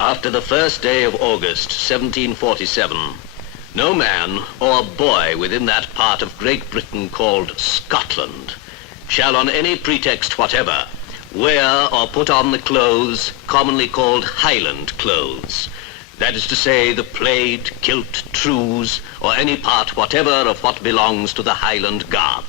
After the first day of August, 1747, no man or boy within that part of Great Britain called Scotland shall on any pretext whatever wear or put on the clothes commonly called Highland clothes. That is to say, the plaid, kilt, trews, or any part whatever of what belongs to the Highland garb.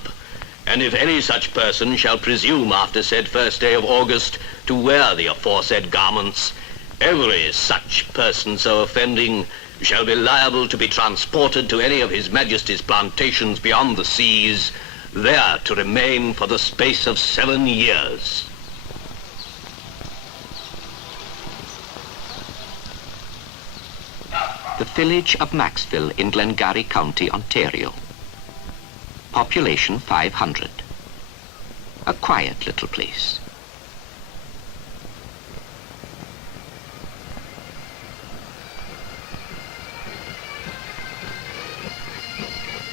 And if any such person shall presume after said first day of August to wear the aforesaid garments, every such person so offending shall be liable to be transported to any of His Majesty's plantations beyond the seas, there to remain for the space of 7 years. The village of Maxville in Glengarry County, Ontario. Population 500. A quiet little place.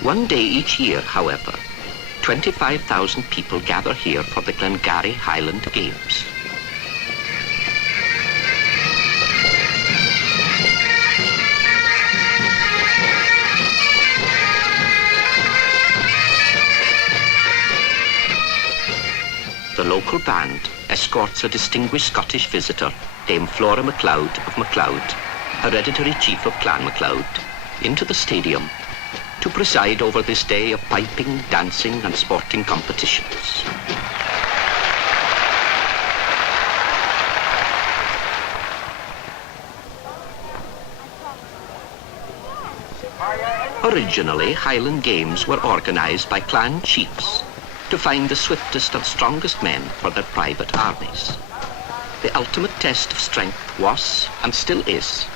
One day each year, however, 25,000 people gather here for the Glengarry Highland Games. The local band escorts a distinguished Scottish visitor, Dame Flora MacLeod of MacLeod, hereditary chief of Clan MacLeod, into the stadium to preside over this day of piping, dancing and sporting competitions. Originally, Highland Games were organised by clan chiefs to find the swiftest and strongest men for their private armies. The ultimate test of strength was, and still is,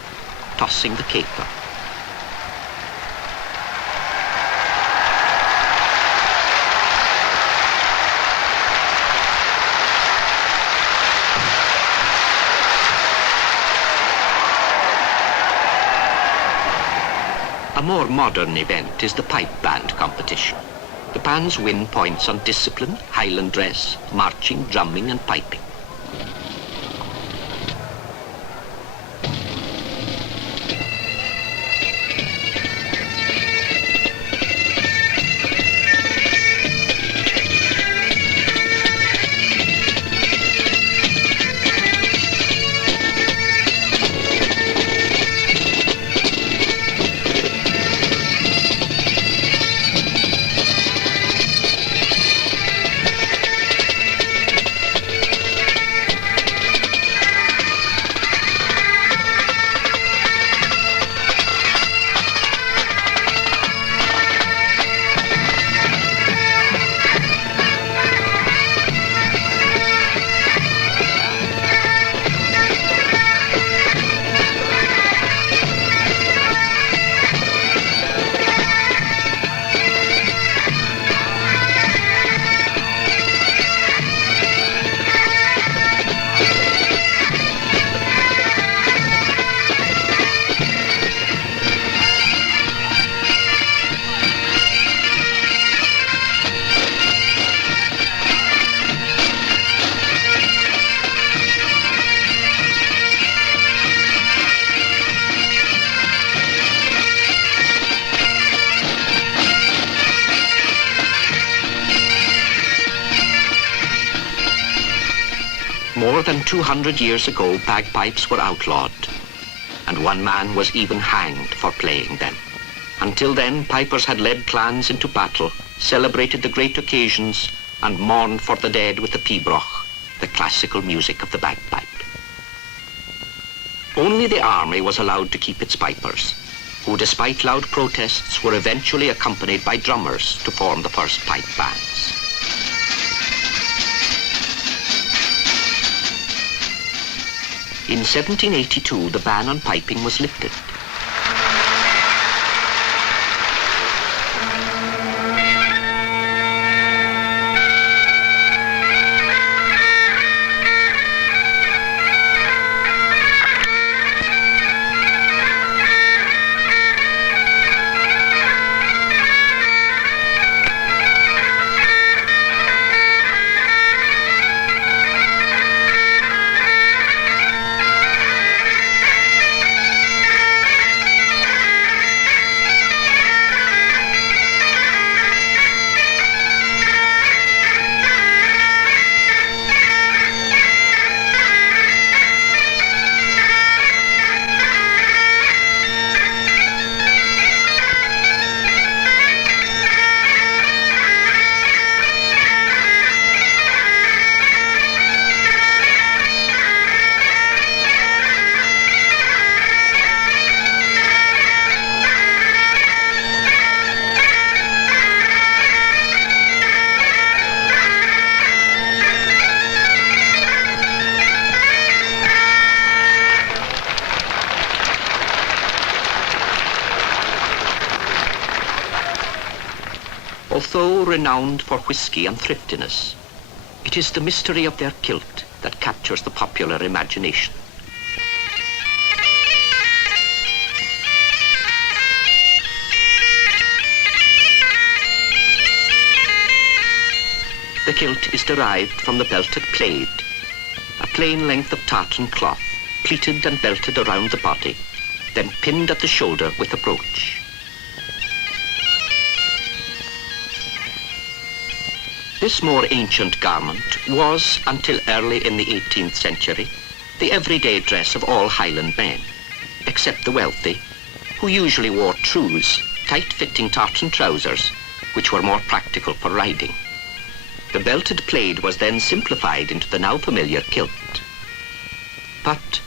tossing the caper. A more modern event is the pipe band competition. The bands win points on discipline, Highland dress, marching, drumming and piping. More than 200 years ago, bagpipes were outlawed, and one man was even hanged for playing them. Until then, pipers had led clans into battle, celebrated the great occasions, and mourned for the dead with the pibroch, the classical music of the bagpipe. Only the army was allowed to keep its pipers, who, despite loud protests, were eventually accompanied by drummers to form the first pipe bands. In 1782, the ban on piping was lifted. Although renowned for whisky and thriftiness, it is the mystery of their kilt that captures the popular imagination. The kilt is derived from the belted plaid, a plain length of tartan cloth, pleated and belted around the body, then pinned at the shoulder with a brooch. This more ancient garment was, until early in the 18th century, the everyday dress of all Highland men, except the wealthy, who usually wore trews, tight-fitting tartan trousers, which were more practical for riding. The belted plaid was then simplified into the now familiar kilt. But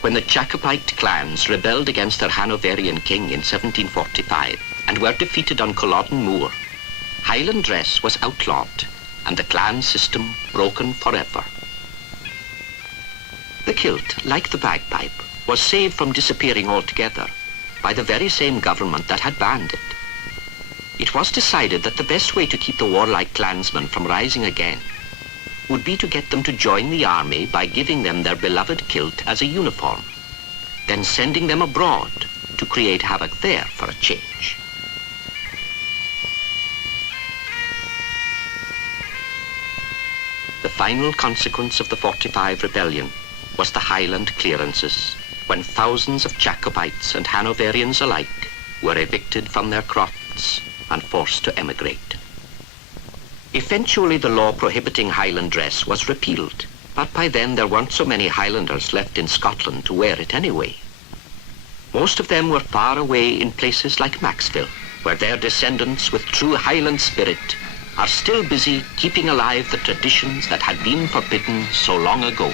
when the Jacobite clans rebelled against their Hanoverian king in 1745 and were defeated on Culloden Moor, Highland dress was outlawed and the clan system broken forever. The kilt, like the bagpipe, was saved from disappearing altogether by the very same government that had banned it. It was decided that the best way to keep the warlike clansmen from rising again would be to get them to join the army by giving them their beloved kilt as a uniform, then sending them abroad to create havoc there for a change. The final consequence of the 45 rebellion was the Highland clearances, when thousands of Jacobites and Hanoverians alike were evicted from their crofts and forced to emigrate. Eventually the law prohibiting Highland dress was repealed, but by then there weren't so many Highlanders left in Scotland to wear it anyway. Most of them were far away in places like Maxville, where their descendants with true Highland spirit are still busy keeping alive the traditions that had been forbidden so long ago.